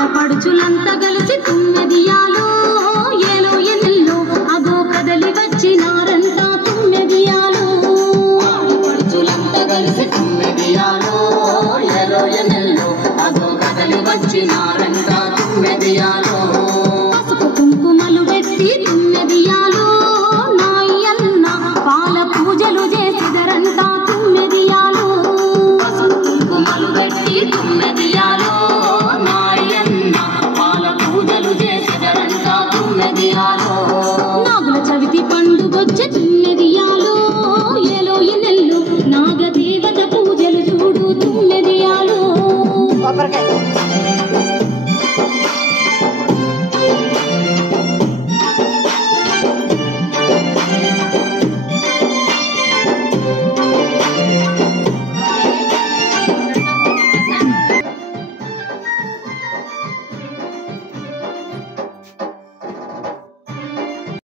ఆడపడుచులంతా కలిసి తుమ్మెదియాలో ఏలో ఎన్నెల్లో అగో కదలి వచ్చినారంట తుమ్మెదియాలో ఆడపడుచులంతా కలిసి తుమ్మెదియాలో ఏలో ఎన్నెల్లో అగో కదలి వచ్చినారంట తుమ్మెదియాలో